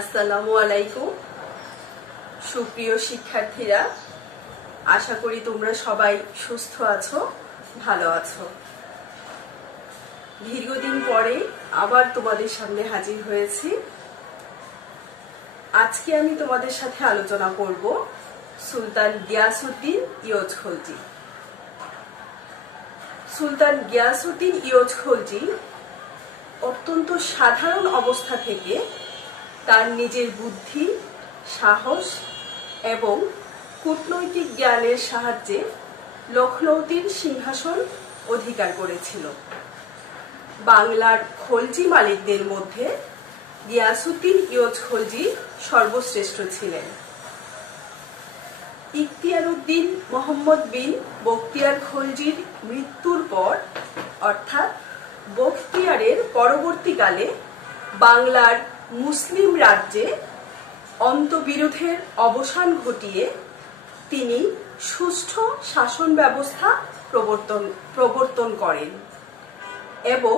আসসালামু আলাইকুম সুপ্রিয় শিক্ষার্থীরা, আশা করি তোমরা সবাই সুস্থ আছো, ভালো আছো। দীর্ঘদিন পরে আবার তোমাদের সামনে হাজির হয়েছি। আজকে আমি তোমাদের সাথে আলোচনা করব সুলতান গিয়াসউদ্দিন ইয়োজ খলজি। সুলতান গিয়াসউদ্দিন ইয়োজ খলজি অত্যন্ত সাধারণ অবস্থা থেকে তার নিজের বুদ্ধি, সাহস এবং কূটনৈতিক জ্ঞানের সাহায্যে লখনৌতির সিংহাসন অধিকার করেছিল। বাংলার খলজি মালিকদের মধ্যে গিয়াসউদ্দিন ইয়োজ খলজি সর্বশ্রেষ্ঠ ছিলেন। ইখতিয়ারউদ্দিন মোহাম্মদ বিন বখতিয়ার খলজির মৃত্যুর পর অর্থাৎ বখতিয়ারের পরবর্তীকালে বাংলার মুসলিম রাজ্যে অন্তবিরোধের অবসান ঘটিয়ে তিনি সুষ্ঠু শাসন ব্যবস্থা প্রবর্তন করেন এবং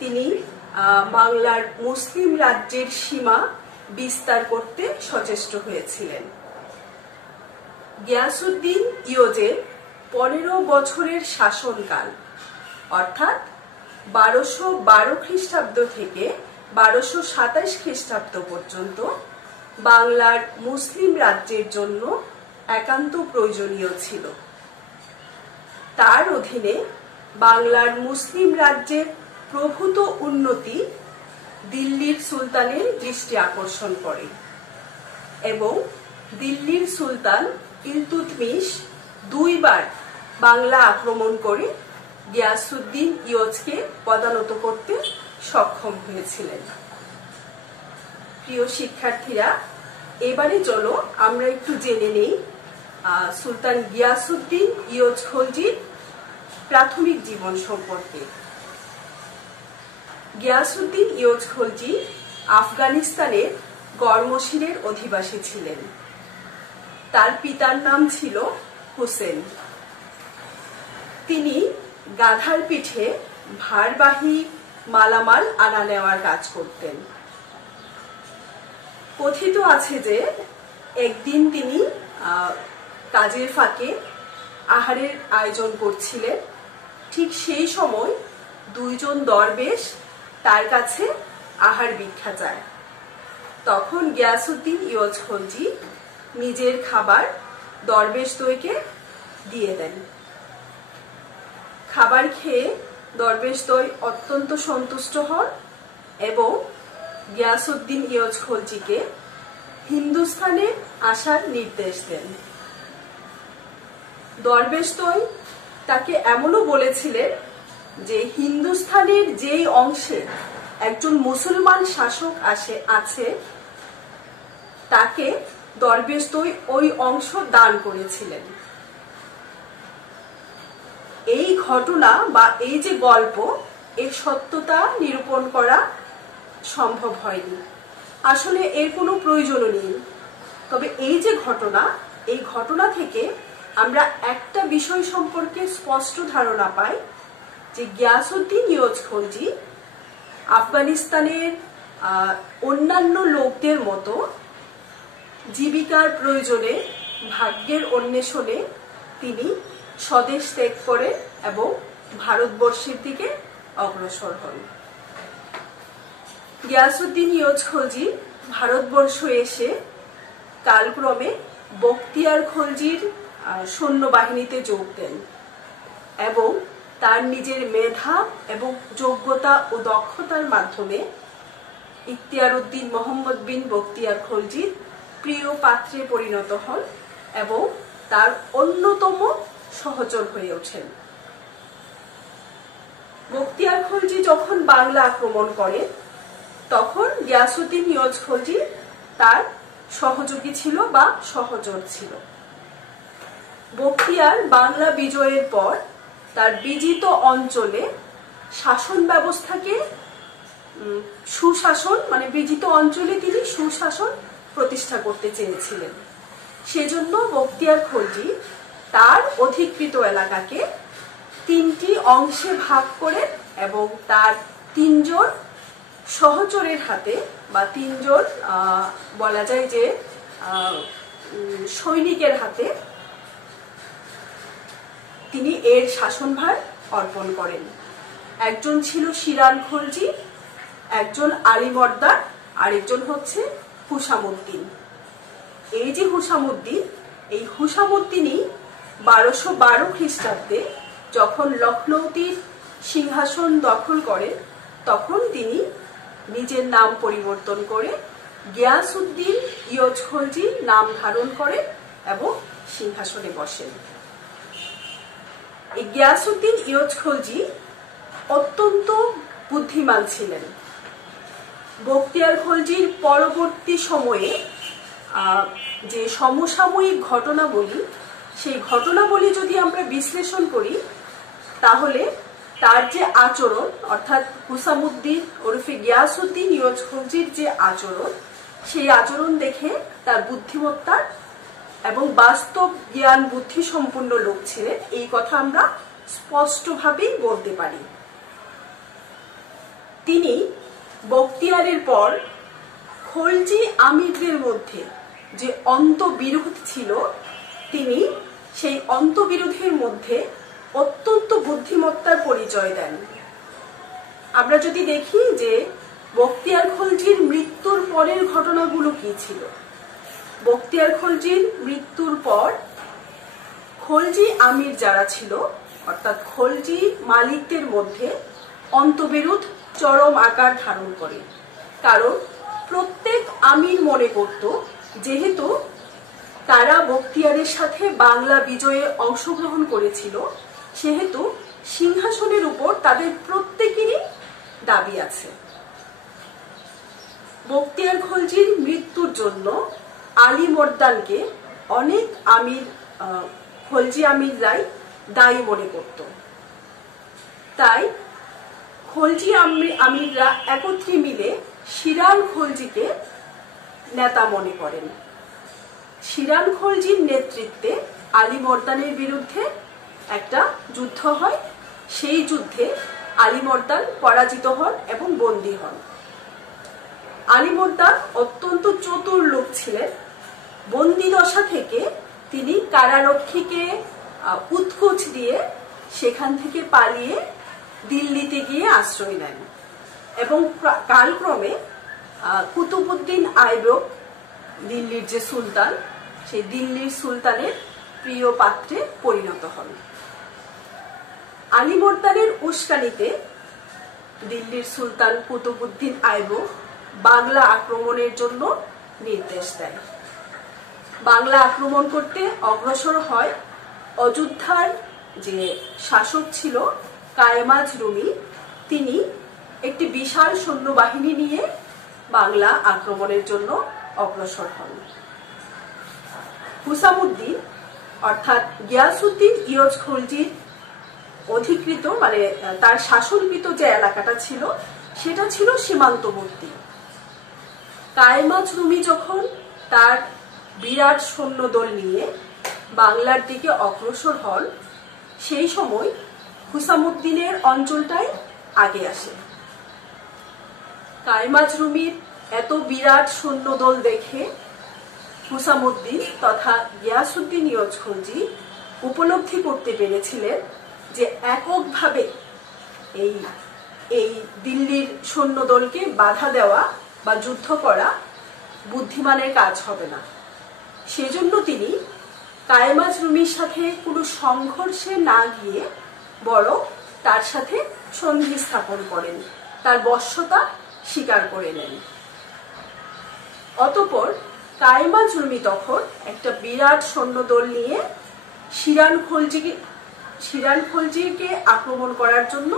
তিনি বাংলার মুসলিম রাজ্যের সীমা বিস্তার করতে সচেষ্ট হয়েছিলেন। গিয়াসউদ্দিন ইয়োজের 15 বছরের শাসনকাল অর্থাৎ 1212 খ্রিস্টাব্দ থেকে 1227 খ্রিস্টাব্দ পর্যন্ত বাংলার মুসলিম রাজ্যের জন্য একান্ত প্রয়োজনীয় ছিল। তার অধীনে বাংলার মুসলিম রাজ্যের প্রভূত উন্নতি দিল্লির সুলতানের দৃষ্টি আকর্ষণ করে এবং দিল্লির সুলতান ইলতুৎমিশ 2 বার বাংলা আক্রমণ করে গিয়াসউদ্দিন ইয়োজকে পদানত করতে সক্ষম হয়েছিলেন। প্রিয় শিক্ষার্থীরা, এবারে চলো আমরা একটু জেনে নেই সুলতান গিয়াসউদ্দিন ইয়োজ খলজির প্রাথমিক জীবন সম্পর্কে। গিয়াসউদ্দিন ইয়োজ খলজি আফগানিস্তানের গড়মসিরের অধিবাসী ছিলেন। তার পিতার নাম ছিল হোসেন। তিনি গাধার পিঠে ভারবাহী মালামাল আনা নেওয়ার কাজ করতেন। কথিত আছে যে একদিন তিনি কাজের ফাঁকে আহারের আয়োজন করছিলেন। ঠিক সেই সময় 2 জন দরবেশ তার কাছে আহার ভিক্ষা চায়। তখন গিয়াসউদ্দিন ইয়োজ খলজি নিজের খাবার দরবেশদ্বয়কে দিয়ে দেন। খাবার খেয়ে দরবেশদ্বয় অত্যন্ত সন্তুষ্ট হন এবং গিয়াসউদ্দিন ইয়োজ খলজিকে হিন্দুস্তানে আসার নির্দেশ দেন। দরবেশদ্বয় তাকে এমনও বলেছিলেন যে হিন্দুস্তানের যেই অংশে একজন মুসলমান শাসক আছে তাকে দরবেশদ্বয় ওই অংশ দান করেছিলেন। এই ঘটনা বা এই যে গল্প, এর সত্যতা নিরূপণ করা সম্ভব হয়নি, আসলে এর কোনো প্রয়োজনও নেই। তবে এই যে ঘটনা, এই ঘটনা থেকে আমরা একটা বিষয় সম্পর্কে স্পষ্ট ধারণা পাই যে গিয়াসউদ্দিন ইয়োজ খলজি আফগানিস্তানের অন্যান্য লোকদের মতো জীবিকার প্রয়োজনে, ভাগ্যের অন্বেষণে তিনি স্বদেশ ত্যাগ করে এবং ভারতবর্ষের দিকে অগ্রসর হন। গিয়াসউদ্দিন ইয়োজ খলজি ভারতবর্ষ এসে কালক্রমে বখতিয়ার খলজির সৈন্যবাহিনীতে যোগ দেন এবং তার নিজের মেধা এবং যোগ্যতা ও দক্ষতার মাধ্যমে ইখতিয়ারউদ্দিন মোহাম্মদ বিন বখতিয়ার খলজির প্রিয় পাত্রে পরিণত হন এবং তার অন্যতম সহচর হয়ে ওঠেন। বখতিয়ার খলজি যখন বাংলা আক্রমণ করেন তখন গিয়াসউদ্দিন ইয়োজ খলজি তার সহযোগী ছিল বা সহচর ছিল। বখতিয়ার বাংলা বিজয়ের পর তার বিজিত অঞ্চলে শাসন ব্যবস্থাকে সুশাসন মানে বিজিত অঞ্চলে তিনি সুশাসন প্রতিষ্ঠা করতে চেয়েছিলেন। সেজন্য বখতিয়ার খলজি তার অধিকৃত এলাকাকে 3টি অংশে ভাগ করে এবং তার 3 জন সহচরের হাতে বা তিনজন বলা যায় যে সৈনিকের হাতে তিনি এর শাসনভার অর্পণ করেন। একজন ছিল শিরান খলজি, একজন আলীবর্দী, আরেকজন হচ্ছে হুসামুদ্দিন। এই যে হুসামুদ্দিন, এই হুসামুদ্দিনই 1212 খ্রিস্টাব্দে যখন লখনৌতির সিংহাসন দখল করেন তখন তিনি নিজের নাম পরিবর্তন করে গিয়াসউদ্দিন ইয়জ খলজি নাম ধারণ করেন এবং সিংহাসনে বসেন। এই গিয়াসউদ্দিন ইয়জ খলজি অত্যন্ত বুদ্ধিমান ছিলেন। বখতিয়ার খলজির পরবর্তী সময়ে যে সমসাময়িক ঘটনাবলী, সেই ঘটনাবলী যদি আমরা বিশ্লেষণ করি তাহলে তার যে আচরণ, অর্থাৎ হুসামুদ্দিন ওরফে গিয়াসউদ্দিন ইয়জ খলজির যে আচরণ, সেই আচরণ দেখে তার বুদ্ধিমত্তা এবং বাস্তব জ্ঞান বুদ্ধি সম্পন্ন লোক ছিলেন এই কথা আমরা স্পষ্টভাবেই বলতে পারি। তিনি বখতিয়ারের পর খলজি আমিরদের মধ্যে যে অন্তবিরোধ ছিল, তিনি সেই অন্তবিরোধের মধ্যে অত্যন্ত বুদ্ধিমত্তার পরিচয় দেন। আমরা যদি দেখি যে বখতিয়ার খলজির মৃত্যুর পরের ঘটনাগুলো কি ছিল। বখতিয়ার খলজির মৃত্যুর পর খলজি আমির যারা ছিল, অর্থাৎ খলজি মালিকদের মধ্যে অন্তবিরোধ চরম আকার ধারণ করে। কারণ প্রত্যেক আমির মনে করত যেহেতু তারা বখতিয়ারের সাথে বাংলা বিজয়ে অংশগ্রহণ করেছিল, সেহেতু সিংহাসনের উপর তাদের প্রত্যেকেরই দাবি আছে। বখতিয়ার খলজির মৃত্যুর জন্য আলীবর্দীকে অনেক খলজি আমিররাই দায়ী মনে করত। তাই খলজি আমিররা একত্রে মিলে শিরান খলজিকে নেতা মনে করেন। শিরান খলজির নেতৃত্বে আলীবর্দীর বিরুদ্ধে একটা যুদ্ধ হয়। সেই যুদ্ধে আলীবর্দী পরাজিত হন এবং বন্দী হন। আলীবর্দী অত্যন্ত চতুর লোক ছিলেন। বন্দী দশা থেকে তিনি কারারক্ষীকে উৎকোচ দিয়ে সেখান থেকে পালিয়ে দিল্লিতে গিয়ে আশ্রয় নেন এবং কালক্রমে কুতুবউদ্দিন আইবক, দিল্লির যে সুলতান, সেই দিল্লির সুলতানের প্রিয় পাত্রে পরিণত হন। আলীবর্দীর উস্কানিতে দিল্লির সুলতান কুতুবউদ্দিন আইবক বাংলা আক্রমণের জন্য নির্দেশ দেন। বাংলা আক্রমণ করতে অগ্রসর হয়। অযোধ্যার যে শাসক ছিল কায়েমাজ রুমি, তিনি একটি বিশাল সৈন্যবাহিনী নিয়ে বাংলা আক্রমণের জন্য অগ্রসর হন। হুসামুদ্দিন অর্থাৎ গিয়াসউদ্দিন ইয়জ খলজির অধিকৃত মানে তার শাসনকৃত যে এলাকাটা ছিল সেটা ছিল সীমান্তবর্তী। কায়েমাজ রুমি যখন তার বিরাট সৈন্যদল নিয়ে বাংলার দিকে অগ্রসর হন, সেই সময় হুসামুদ্দিনের অঞ্চলটাই আগে আসে। কায়েমাজ রুমির এত বিরাট সৈন্যদল দেখে হুসামুদ্দিন তথা গিয়াসউদ্দিন ইয়জ খলজি উপলব্ধি করতে পেরেছিলেন যে এককভাবে এই দিল্লির সৈন্যদলকে বাধা দেওয়া বা যুদ্ধ করা বুদ্ধিমানের কাজ হবে না। সেজন্য তিনি কায়েমাজ রুমির সাথে কোনো সংঘর্ষে না গিয়ে বরং তার সাথে সন্ধি স্থাপন করেন, তার বশ্যতা স্বীকার করে নেন। অতঃপর কায়েমাজ রুমি তখন একটা বিরাট সৈন্যদল নিয়ে শিরান খলজিকে আক্রমণ করার জন্য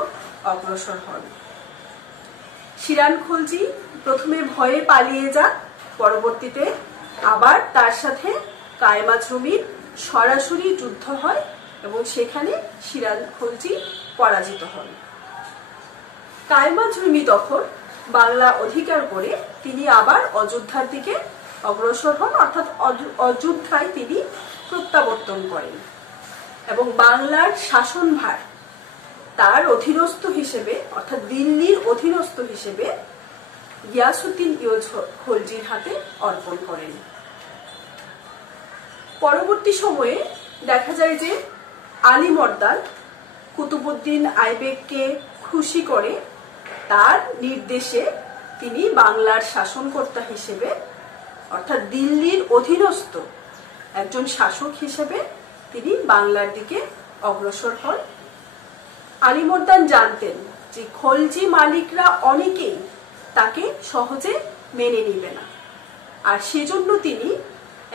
অগ্রসর হন। শিরান খলজি প্রথমে ভয়ে পালিয়ে যান, পরবর্তীতে আবার তার সাথে কায়েমাজ রুমির সরাসরি যুদ্ধ হয় এবং সেখানে শিরান খলজি পরাজিত হন। কায়েমাজ রুমি তখন বাংলা অধিকার করে তিনি আবার অযোধ্যার দিকে অগ্রসর হন, অর্থাৎ অযোধ্যায় তিনি প্রত্যাবর্তন করেন এবং বাংলার শাসনভার তার অধীনস্থ হিসেবে, অর্থাৎ দিল্লির অধীনস্থ হিসেবে গিয়াসউদ্দিন ইয়োজ খলজির হাতে অর্পণ করেন। পরবর্তী সময়ে দেখা যায় যে আলীবর্দী কুতুবউদ্দিন আইবেককে খুশি করে তার নির্দেশে তিনি বাংলার শাসনকর্তা হিসেবে অর্থাৎ দিল্লির অধীনস্থ একজন শাসক হিসেবে তিনি বাংলার দিকে অগ্রসর হন। আলীবর্দী জানতেন যে খলজি মালিকরা অনেকেই তাকে সহজে মেনে নিবে না, আর সেজন্য তিনি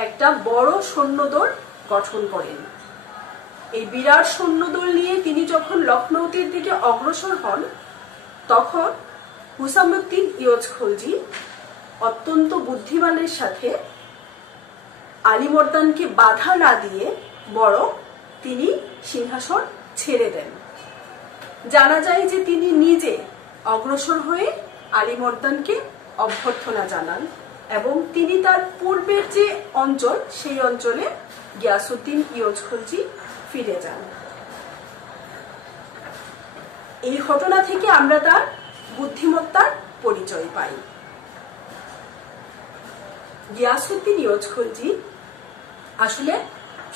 একটা বড় সৈন্যদল গঠন করেন। এই বিরাট সৈন্যদল নিয়ে তিনি যখন লখনৌতির দিকে অগ্রসর হন তখন হুসামউদ্দিন ইয়োজ খলজি অত্যন্ত বুদ্ধিমানের সাথে আলীবর্দীকে বাধা না দিয়ে বরং তিনি সিংহাসন ছেড়ে দেন। জানা যায় যে তিনি নিজে অগ্রসর হয়ে আলীবর্দীকে অভ্যর্থনা জানান এবং তিনি তার পূর্বের যে অঞ্চল সেই অঞ্চলে গিয়াসউদ্দিন ইয়োজ খলজি ফিরে যান। এই ঘটনা থেকে আমরা তার বুদ্ধিমত্তার পরিচয় পাই। গিয়াসউদ্দিন ইয়োজ খলজি আসলে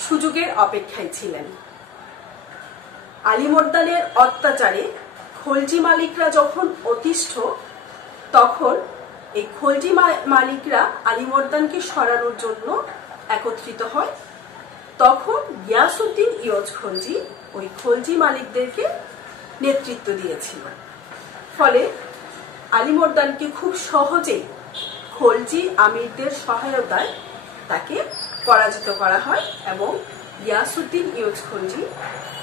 সুযোগের অপেক্ষায় ছিলেন। আলীবর্দীর অত্যাচারে খলজি মালিকরা যখন অতিষ্ঠ তখন এই খলজি মালিকরা আলীবর্দীকে সরানোর জন্য একত্রিত হয়। তখন গিয়াসউদ্দিন ইয়োজ খলজি ওই খলজি মালিকদেরকে নেতৃত্ব দিয়েছিল। ফলে আলীবর্দীকে খুব সহজেই খলজি আমিরদের সহায়তায় তাকে পরাজিত করা হয় এবং গিয়াসউদ্দিন ইয়োজ খলজি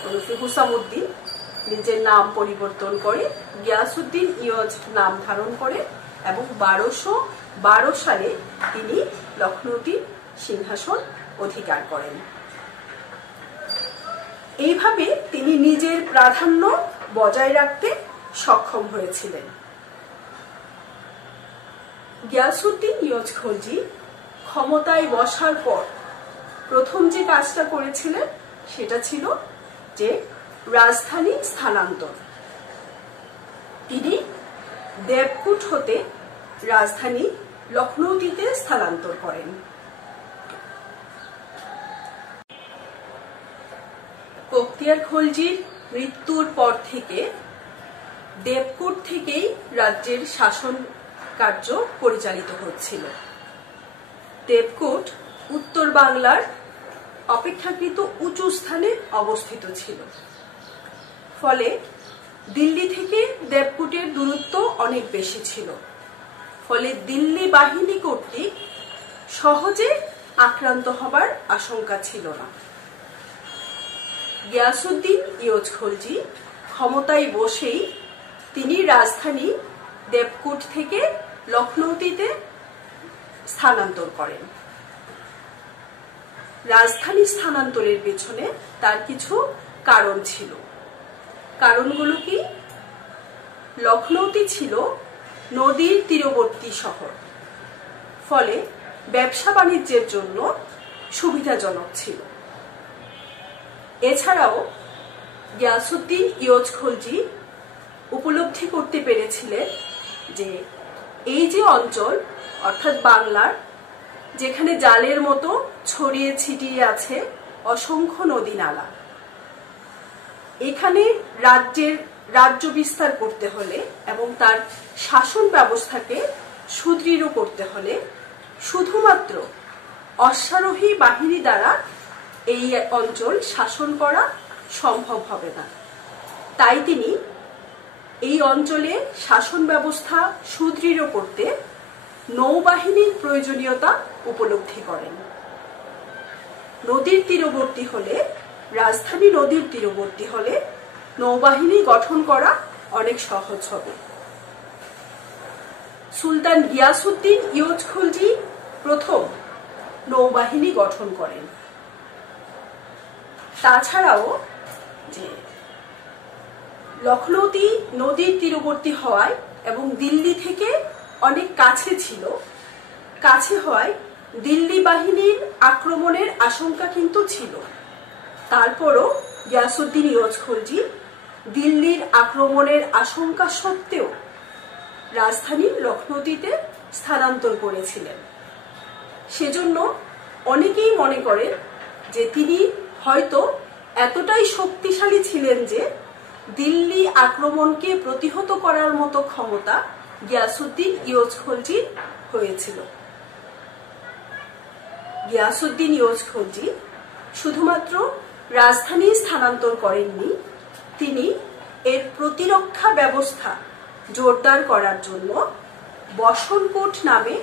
ওরফে হুসামউদ্দিন নিজের নাম পরিবর্তন করে গিয়াসউদ্দিন ইয়োজ নাম ধারণ করে এবং 1212 সালে তিনি লখনৌতির সিংহাসন অধিকার করেন। এইভাবে তিনি নিজের প্রাধান্য বজায় রাখতে সক্ষম হয়েছিলেন। গিয়াসউদ্দিন ইয়োজ খলজি ক্ষমতায় বসার পর প্রথম যে কাজটা করেছিলেন সেটা ছিল যে রাজধানী স্থানান্তর। তিনি দেবকুট হতে রাজধানী লখনৌতিতে স্থানান্তর করেন। বখতিয়ার খলজির মৃত্যুর পর থেকে দেবকুট থেকেই রাজ্যের শাসন কার্য পরিচালিত হচ্ছিল। দেবকুট উত্তর বাংলার অপেক্ষাকৃত উঁচু স্থানে অবস্থিত ছিল। ফলে দিল্লি থেকে দেবকুটের দূরত্ব অনেক বেশি ছিল। ফলে দিল্লি বাহিনী কর্তৃক সহজে আক্রান্ত হবার আশঙ্কা ছিল না। গিয়াসউদ্দিন ইয়োজ খলজি ক্ষমতায় বসেই তিনি রাজধানী দেবকুট থেকে লখনৌতিতে স্থানান্তর করেন। রাজধানী স্থানান্তরের পেছনে তার কিছু কারণ ছিল। কারণগুলো কি? লখনৌতি ছিল নদীর তীরবর্তী শহর, ফলে ব্যবসা বাণিজ্যের জন্য সুবিধাজনক ছিল। এছাড়াও গিয়াসউদ্দিন ইয়োজ খলজি উপলব্ধি করতে পেরেছিলেন যে এই যে অঞ্চল অর্থাৎ বাংলার যেখানে জালের মতো ছড়িয়ে ছিটিয়ে আছে অসংখ্য নদী নালা, এখানে রাজ্য বিস্তার করতে হলে এবং তার শাসন ব্যবস্থাকে সুদৃঢ় করতে হলে শুধুমাত্র অশ্বারোহী বাহিনী দ্বারা এই অঞ্চল শাসন করা সম্ভব হবে না। তাই তিনি এই অঞ্চলে শাসন ব্যবস্থা সুদৃঢ় করতে নৌবাহিনীর প্রয়োজনীয়তা উপলব্ধি করেন। নদীর তীরবর্তী হলে, রাজধানী নদীর তীরবর্তী হলে নৌবাহিনী গঠন করা অনেক সহজ হবে। সুলতান গিয়াসউদ্দিন ইয়োজ খলজি প্রথম নৌবাহিনী গঠন করেন। তাছাড়াও যে লখনৌতি নদীর তীরবর্তী হওয়ায় এবং দিল্লি থেকে অনেক কাছে ছিল, কাছে হওয়ায় দিল্লি বাহিনীর আক্রমণের আশঙ্কা কিন্তু ছিল। তারপরও গিয়াসউদ্দিন ইয়োজ খলজি দিল্লির আক্রমণের আশঙ্কা সত্ত্বেও রাজধানী লখনৌতিতে স্থানান্তর করেছিলেন। সেজন্য অনেকেই মনে করেন যে তিনি হয়তো এতটাই শক্তিশালী ছিলেন যে দিল্লি আক্রমণকে প্রতিহত করার মতো ক্ষমতা গিয়াসউদ্দিন ইয়োজ খলজির হয়েছিল। গিয়াসউদ্দিন ইয়োজ খলজি শুধুমাত্র রাজধানী স্থানান্তর করেননি, তিনি এর প্রতিরক্ষা ব্যবস্থা জোরদার করার জন্য বসনকোট নামে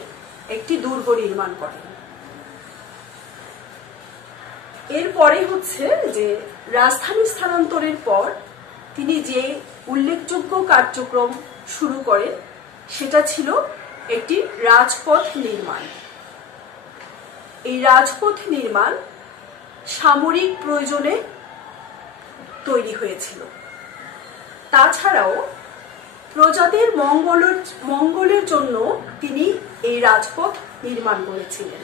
একটি দুর্গ নির্মাণ করেন। এরপরে হচ্ছে যে রাজধানী স্থানান্তরের পর তিনি যে উল্লেখযোগ্য কার্যক্রম শুরু করেন সেটা ছিল একটি রাজপথ নির্মাণ। এই রাজপথ নির্মাণ সামরিক প্রয়োজনে তৈরি হয়েছিল। তাছাড়াও প্রজাদের মঙ্গলের জন্য তিনি এই রাজপথ নির্মাণ করেছিলেন।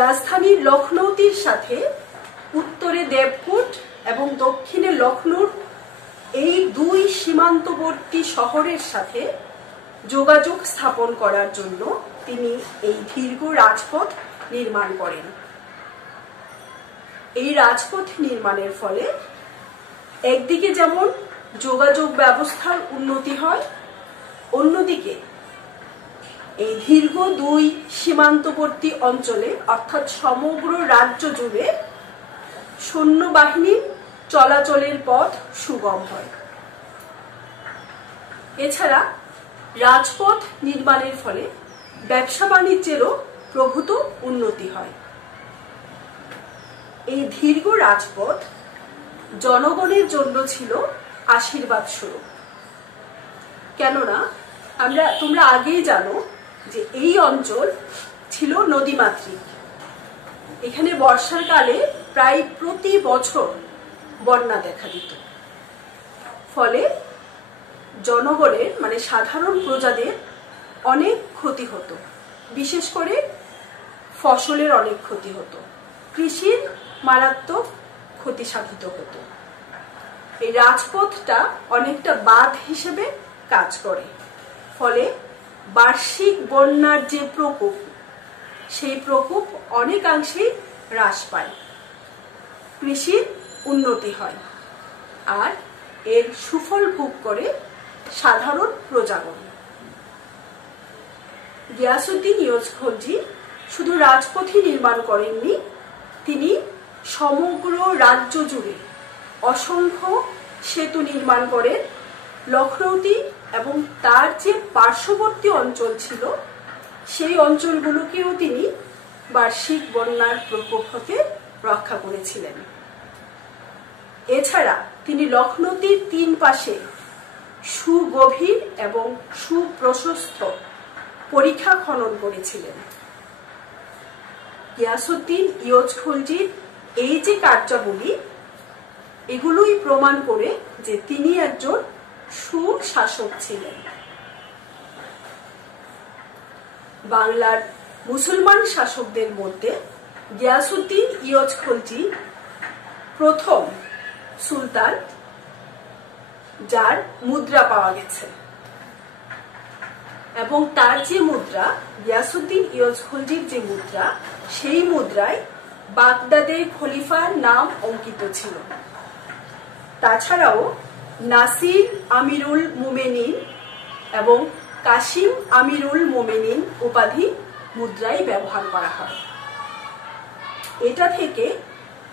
রাজধানী লখনৌতির সাথে উত্তরে দেবকুট এবং দক্ষিণে লখনৌর এই দুই সীমান্তবর্তী শহরের সাথে যোগাযোগ স্থাপন করার জন্য তিনি এই দীর্ঘ রাজপথ নির্মাণ করেন। এই রাজপথ নির্মাণের ফলে একদিকে যেমন যোগাযোগ ব্যবস্থার উন্নতি হয়, অন্যদিকে এই দীর্ঘ দুই সীমান্তবর্তী অঞ্চলে অর্থাৎ সমগ্র রাজ্য জুড়ে সৈন্যবাহিনীর চলাচলের পথ সুগম হয়। এছাড়া রাজপথ নির্মাণের ফলে ব্যবসা বাণিজ্যেরও প্রভূত উন্নতি হয়। এই দীর্ঘ রাজপথ জনগণের জন্য ছিল আশীর্বাদ স্বরূপ। কেননা তোমরা আগেই জানো যে এই অঞ্চল ছিল নদীমাতৃক। এখানে বর্ষার কালে প্রায় প্রতি বছর বন্যা দেখা দিত। ফলে জনগণের মানে সাধারণ প্রজাদের অনেক ক্ষতি হতো, বিশেষ করে ফসলের অনেক ক্ষতি হতো, কৃষির মারাত্মক ক্ষতি সাধিত হতো। এই রাজপথটা অনেকটা বাঁধ হিসেবে কাজ করে, ফলে বার্ষিক বন্যার যে প্রকোপ সেই প্রকোপ অনেকাংশেই হ্রাস পায়, কৃষির উন্নতি হয়, আর এর সুফল ভোগ করে সাধারণ প্রজাগণ। গিয়াসউদ্দিন ইয়োজ খলজি শুধু রাজপথই নির্মাণ করেননি, তিনি সমগ্র রাজ্য জুড়ে অসংখ্য সেতু নির্মাণ করেন। লখনৌতি এবং তার যে পার্শ্ববর্তী অঞ্চল ছিল সেই অঞ্চলগুলোকেও তিনি বার্ষিক বন্যার প্রকোপ হতে রক্ষা করেছিলেন। এছাড়া তিনি লখনৌতির তিন পাশে সুগভীর এবং সুপ্রশস্ত পরিখা খনন করেছিলেন। গিয়াসউদ্দিন ইয়োজ খলজির এই যে কার্যাবলী, এগুলোই প্রমাণ করে যে তিনি একজন সুশাসক ছিলেন। বাংলার মুসলমান শাসকদের মধ্যে গিয়াসউদ্দিন ইয়োজ খলজি প্রথম সুলতান যার মুদ্রা পাওয়া গেছে, এবং তার যে মুদ্রা, গিয়াসউদ্দিন ইয়োজ খলজির যে মুদ্রা, সেই মুদ্রায় বাগদাদের খলিফার নাম অঙ্কিত ছিল। তাছাড়াও নাসির আমিরুল মুমেনিন এবং কাসিম আমিরুল মোমেনিন উপাধি মুদ্রায় ব্যবহার করা হয়। এটা থেকে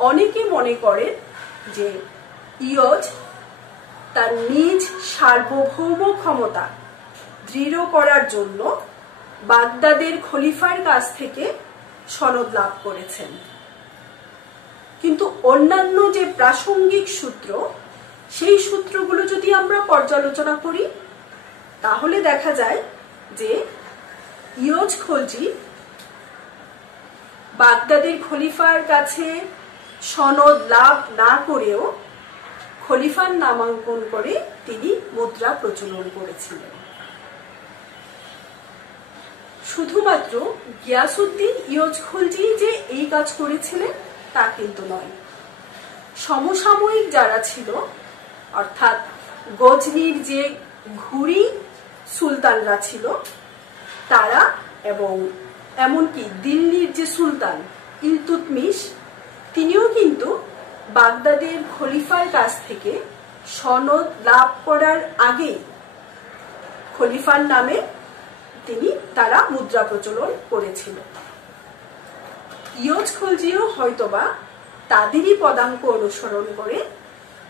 অনেকে মনে করেন যে ইয়োজ তার নিজ সার্বভৌম ক্ষমতা দৃঢ় করার জন্য বাগদাদের খলিফার কাছ থেকে সনদ লাভ করেছেন। কিন্তু অন্যান্য যে প্রাসঙ্গিক সূত্র, সেই সূত্রগুলো যদি আমরা পর্যালোচনা করি তাহলে দেখা যায় যে ইয়োজ খলজি বাগদাদের খলিফার কাছে সনদ লাভ না করেও খলিফার নামাঙ্কন করে তিনি মুদ্রা প্রচলন করেছিলেন। শুধুমাত্র গিয়াসউদ্দিন ইয়োজ খলজি যে এই কাজ করেছিলেন তা কিন্তু নয়, সমসাময়িক যারা ছিল, অর্থাৎ গজনির যে ঘুরি সুলতানরা ছিল তারা, এবং এমনকি দিল্লির যে সুলতান ইলতুৎমিশ তিনিও কিন্তু বাগদাদের খলিফার কাছ থেকে সনদ লাভ করার আগেই খলিফার নামে তারা মুদ্রা প্রচলন করেছিল। ইয়জ খলজিও হয়তোবা তাদেরই পদাঙ্ক অনুসরণ করে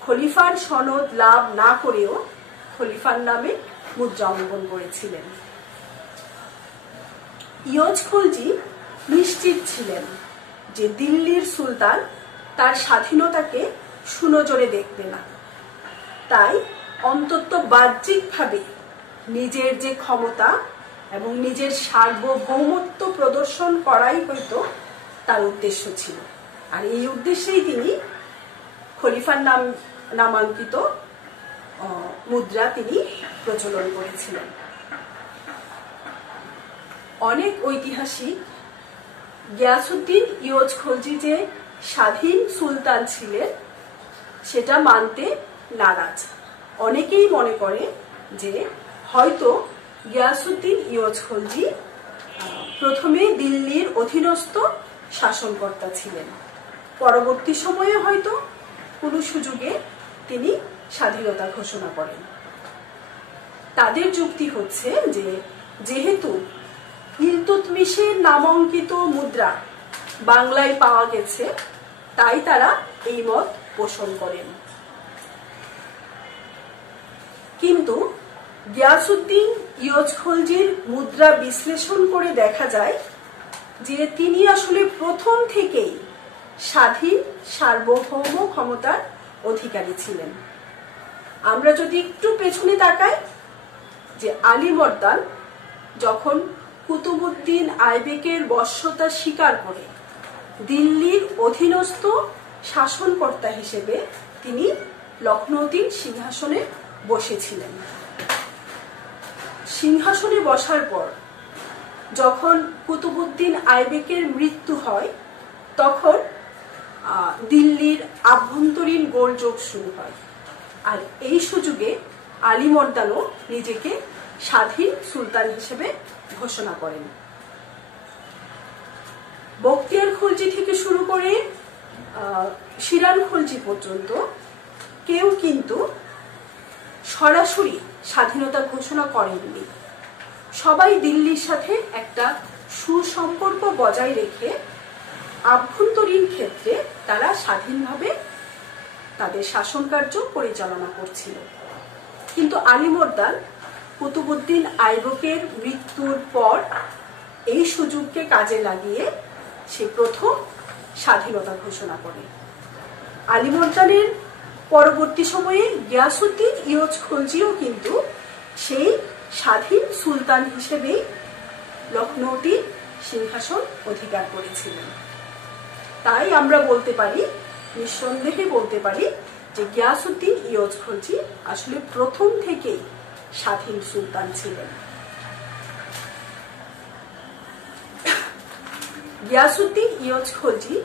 খলিফার সনদ লাভ না করেও খলিফার নামে মুদ্রা অঙ্কন করেছিলেন। ইয়জ খলজি নিশ্চিত ছিলেন যে দিল্লির সুলতান তার স্বাধীনতাকে সুনজরে দেখবে না, তাই অন্তত বাহ্যিকভাবে নিজের যে ক্ষমতা এবং নিজের সার্বভৌমত্ব প্রদর্শন করাই হয়তো তার উদ্দেশ্য ছিল। আর এই উদ্দেশ্যেই তিনি খলিফার নামাঙ্কিত মুদ্রা তিনি প্রচলন করেছিলেন। অনেক ঐতিহাসিক গিয়াসউদ্দিন ইয়জ খলজি যে স্বাধীন সুলতান ছিলেন সেটা মানতে নারাজ। অনেকেই মনে করে যে হয়তো গিয়াসউদ্দিন ইয়জ খলজি প্রথমে দিল্লির অধীনস্থ শাসনকর্তা ছিলেন, পরবর্তী সময়ে হয়তো কোনো সুযোগে তিনি স্বাধীনতা ঘোষণা করেন। তাদের যুক্তি হচ্ছে যে যেহেতু ইলতুৎমিশের নামাঙ্কিত মুদ্রা বাংলায় পাওয়া গেছে তাই তারা এই মত পোষণ করেন। কিন্তু গিয়াসউদ্দিন ইয়জ খলজির মুদ্রা বিশ্লেষণ করে দেখা যায় যে তিনি আসলে প্রথম থেকেই স্বাধীন সার্বভৌম ক্ষমতার অধিকারী ছিলেন। আমরা যদি একটু পেছনে তাকাই, যে আলীবর্দান যখন কুতুবউদ্দিন আইবেকের বশ্যতা স্বীকার করে দিল্লির অধীনস্থ শাসনকর্তা হিসেবে তিনি লখনৌতির সিংহাসনে বসেছিলেন। সিংহাসনে বসার পর যখন কুতুবউদ্দিন আইবেকের মৃত্যু হয় তখন দিল্লির আভ্যন্তরীণ গোলযোগ শুরু হয়, আর এই সুযোগে আলীবর্দানও নিজেকে স্বাধীন সুলতান হিসেবে ঘোষণা করেন। বখতিয়ার খলজি থেকে শুরু করে শিরান খলজি পর্যন্ত কেউ কিন্তু সরাসরি স্বাধীনতা ঘোষণা করেননি। সবাই দিল্লির সাথে একটা সুসম্পর্ক বজায় রেখে আভ্যন্তরীণ ক্ষেত্রে তারা স্বাধীনভাবে তাদের শাসন কার্য পরিচালনা করছিল। কিন্তু আলীবর্দান কুতুবউদ্দিন আইবকের মৃত্যুর পর এই সুযোগকে কাজে লাগিয়ে সে প্রথম স্বাধীনতা ঘোষণা করে। আলীবর্দানের পরবর্তী সময়ে গিয়াসউদ্দিন ইয়জ খলজিও কিন্তু সেই স্বাধীন সুলতান হিসেবেই লখনৌতির সিংহাসন অধিকার করেছিলেন। তাই আমরা বলতে পারি, নিঃসন্দেহে বলতে পারি যে গিয়াসউদ্দিন ইয়জ খলজি আসলে প্রথম থেকেই স্বাধীন সুলতান ছিলেন। গিয়াসউদ্দিন ইয়জ খলজি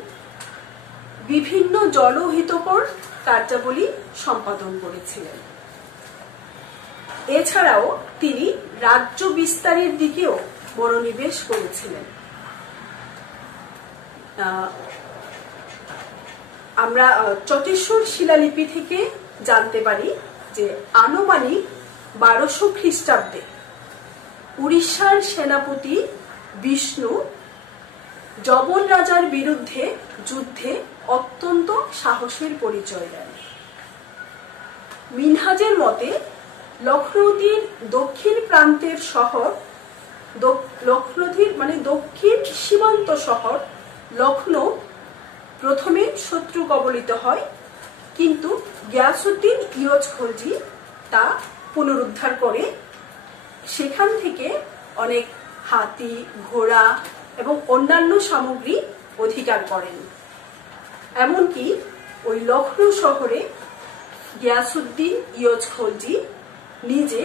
বিভিন্ন জনহিতকর কার্যাবলী সম্পাদন করেছিলেন। এছাড়াও তিনি রাজ্য বিস্তারের দিকেও মনোনিবেশ করেছিলেন। আমরা চটেশ্বর শিলালিপি থেকে জানতে পারি যে আনুমানিক 1200 খ্রিস্টাব্দে উড়িষ্যার সেনাপতি বিষ্ণু জবন রাজার বিরুদ্ধে যুদ্ধে অত্যন্ত সাহসের পরিচয় দেন। মিনহাজের মতে লখনৌতির দক্ষিণ প্রান্তের শহর, লখনৌতির মানে দক্ষিণ সীমান্ত শহর লখনৌ প্রথমে শত্রু কবলিত হয়, কিন্তু গিয়াসউদ্দিন ইয়জ খলজি তা পুনরুদ্ধার করে সেখান থেকে অনেক হাতি, ঘোড়া এবং অন্যান্য সামগ্রী অধিকার করেন। এমনকি ওই লখনৌ শহরে গিয়াসউদ্দিন ইয়জ খলজি নিজে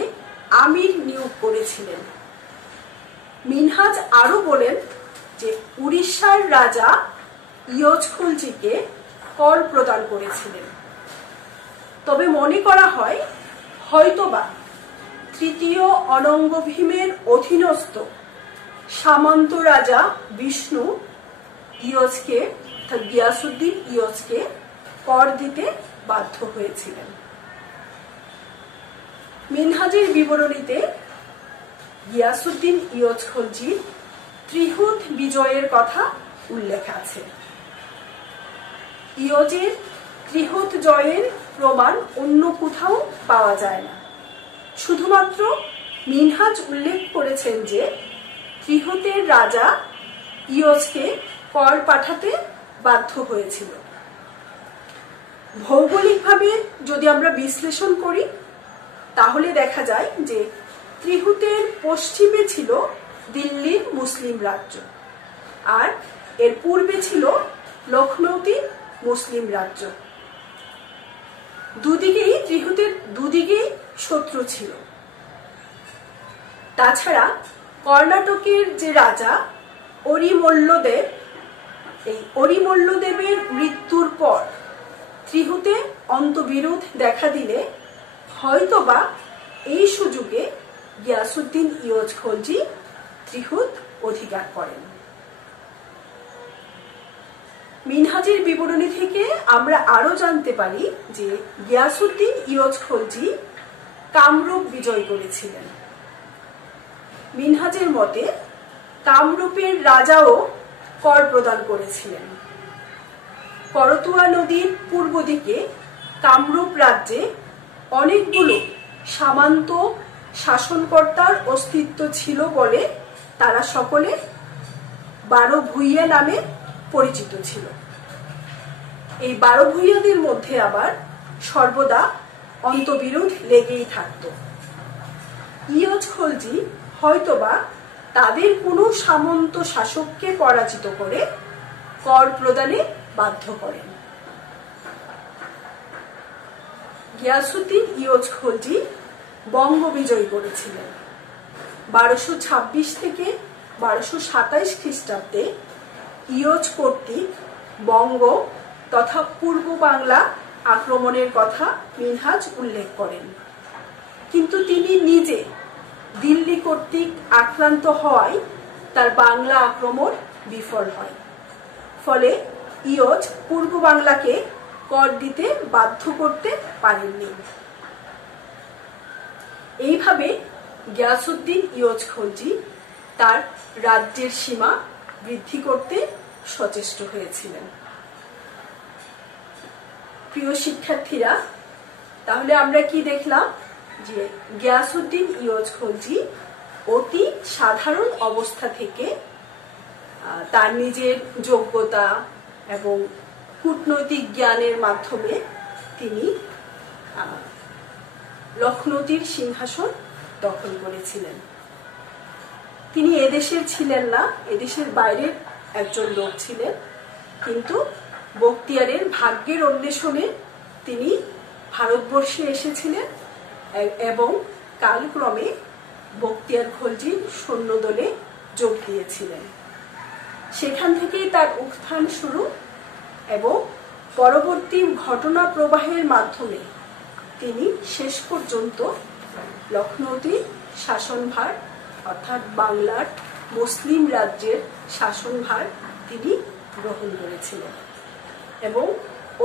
আমির নিয়োগ করেছিলেন। মিনহাজ আরো বলেন যে উড়িষ্যার রাজা ইয়জ খলজিকে কর প্রদান করেছিলেন। তবে মনে করা হয় হয়তোবা তৃতীয় অনঙ্গ ভীমের অধীনস্থ সামন্ত রাজা বিষ্ণু ইয়জকে অর্থাৎ গিয়াসুদ্দিন ইয়জকে কর দিতে বাধ্য হয়েছিলেন। মিনহাজের বিবরণীতে গিয়াসুদ্দিন ইয়জ খলজির ত্রিহুত বিজয়ের কথা উল্লেখ আছে। ইয়জের ত্রিহুত জয়ের প্রমাণ অন্য কোথাও পাওয়া যায় না। শুধুমাত্র মিনহাজ উল্লেখ করেছেন যে ত্রিহুতের রাজা ইয়জকে কর পাঠাতে বাধ্য হয়েছিল। ভৌগোলিকভাবে যদি আমরা বিশ্লেষণ করি তাহলে দেখা যায় যে ত্রিহুতের পশ্চিমে ছিল দিল্লির মুসলিম রাজ্য, আর এর পূর্বে ছিল লখনৌতির মুসলিম রাজ্য। দুদিকেই ত্রিহুতের দুদিকেই শত্রু ছিল। তাছাড়া কর্ণাটকের যে রাজা অরিমল্লদেব, এই অরিমল্লদেবের মৃত্যুর পর ত্রিহুতে অন্তবিরোধ দেখা দিলে হয়তোবা এই সুযোগে গিয়াসুদ্দিন ইয়জ খলজি ত্রিহুত অধিকার করেন। মিনহাজের বিবরণী থেকে আমরা আরো জানতে পারি যে গিয়াসুদ্দিন ইয়জ খলজি কামরূপ বিজয় করেছিলেন। মিনহাজের মতে কামরূপের রাজাও কর প্রদান করেছিলেন। করতোয়া নদীর পূর্ব দিকে কামরূপ রাজ্যে অনেকগুলো সামন্ত শাসনকর্তার অস্তিত্ব ছিল বলে তারা সকলে 12 ভূঁইয়া নামে পরিচিত ছিল। এই 12 ভূঁইয়াদের মধ্যে আবার সর্বদা অন্তবিরোধ লেগেই থাকত। ইয়জ খলজি হয়তোবা তাদের কোনো সামন্ত শাসককে পরাজিত করে কর প্রদানে বাধ্য করেন। গিয়াসুদ্দিন ইয়জ খলজি বঙ্গ বিজয় করেছিলেন। 1226 থেকে 1227 খ্রিস্টাব্দে ইয়জ কর্তৃক বঙ্গ তথা পূর্ব বাংলা আক্রমণের কথা মিনহাজ উল্লেখ করেন, কিন্তু তিনি নিজে দিল্লি কর্তৃক আক্রান্ত হওয়ায় তার বাংলা আক্রমণ বিফল হয়। ফলে ইয়জ পূর্ব বাংলাকে কর দিতে বাধ্য করতে পারেননি। এইভাবে গিয়াসুদ্দিন ইয়জ খলজি তার রাজ্যের সীমা বৃদ্ধি করতে সচেষ্ট হয়েছিলেন। প্রিয় শিক্ষার্থীরা, তাহলে আমরা কি দেখলাম যে গিয়াসুদ্দিন ইয়জ খলজি অতি সাধারণ অবস্থা থেকে তার নিজের যোগ্যতা এবং কূটনৈতিক জ্ঞানের মাধ্যমে তিনি লখনৌতির সিংহাসন দখল করেছিলেন। তিনি এদেশের ছিলেন না, এদেশের বাইরের একজন লোক ছিলেন, কিন্তু বখতিয়ারের ভাগ্যের অন্বেষণে তিনি ভারতবর্ষে এসেছিলেন এবং কালক্রমে বখতিয়ার খলজির সৈন্যদলে যোগ দিয়েছিলেন। সেখান থেকেই তার উত্থান শুরু এবং পরবর্তী ঘটনা প্রবাহের মাধ্যমে তিনি শেষ পর্যন্ত লখনৌতির শাসনভার অর্থাৎ বাংলার মুসলিম রাজ্যের শাসনভার তিনি গ্রহণ করেছিলেন এবং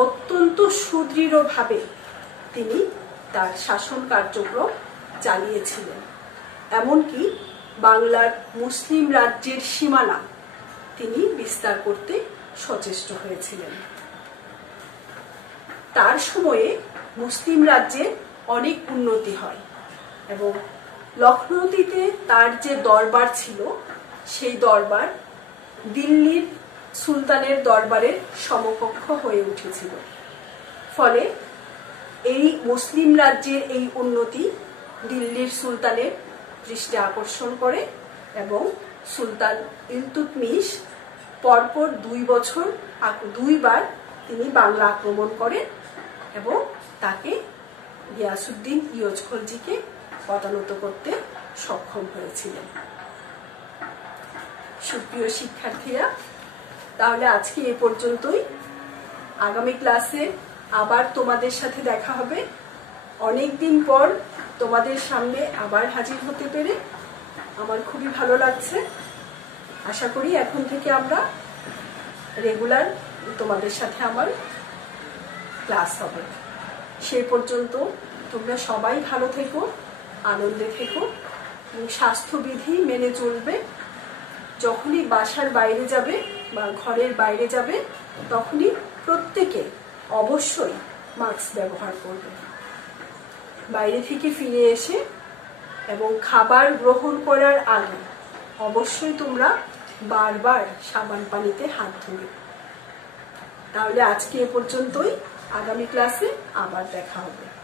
অত্যন্ত সুদৃঢ়ভাবে তিনি তার শাসন কার্যক্রম চালিয়েছিলেন। এমনকি বাংলার মুসলিম রাজ্যের সীমানা তিনি বিস্তার করতে সচেষ্ট হয়েছিলেন। তার সময়ে মুসলিম রাজ্যে অনেক উন্নতি হয় এবং লখনৌতিতে তার যে দরবার ছিল সেই দরবার দিল্লির সুলতানের দরবারের সমকক্ষ হয়ে উঠেছিল। ফলে এই মুসলিম রাজ্যের এই উন্নতি দিল্লির সুলতানের দৃষ্টি আকর্ষণ করে এবং সুলতান ইলতুৎমিশ পরপর 2বার তিনি বাংলা আক্রমণ করেন এবং তাকে গিয়াসুদ্দিন ইয়জ খলজিকে পদানত করতে সক্ষম হয়েছিলেন। সুপ্রিয় শিক্ষার্থীরা, তাহলে আজকে এ পর্যন্তই। আগামী ক্লাসে আবার তোমাদের সাথে দেখা হবে। অনেকদিন পর তোমাদের সামনে আবার হাজির হতে পেরে আমার খুবই ভালো লাগছে। আশা করি এখন থেকে আমরা রেগুলার তোমাদের সাথে আমার ক্লাস হবে। সেই পর্যন্ত তোমরা সবাই ভালো থেকো, আনন্দে থেকো এবং স্বাস্থ্যবিধি মেনে চলবে। যখনই বাসার বাইরে যাবে বা ঘরের বাইরে যাবে তখনই প্রত্যেকে অবশ্যই মাস্ক ব্যবহার করবে। বাইরে থেকে ফিরে এসে এবং খাবার গ্রহণ করার আগে অবশ্যই তোমরা বারবার সাবান পানিতে হাত ধোবে। তাহলে আজকে এ পর্যন্তই, আগামী ক্লাসে আবার দেখা হবে।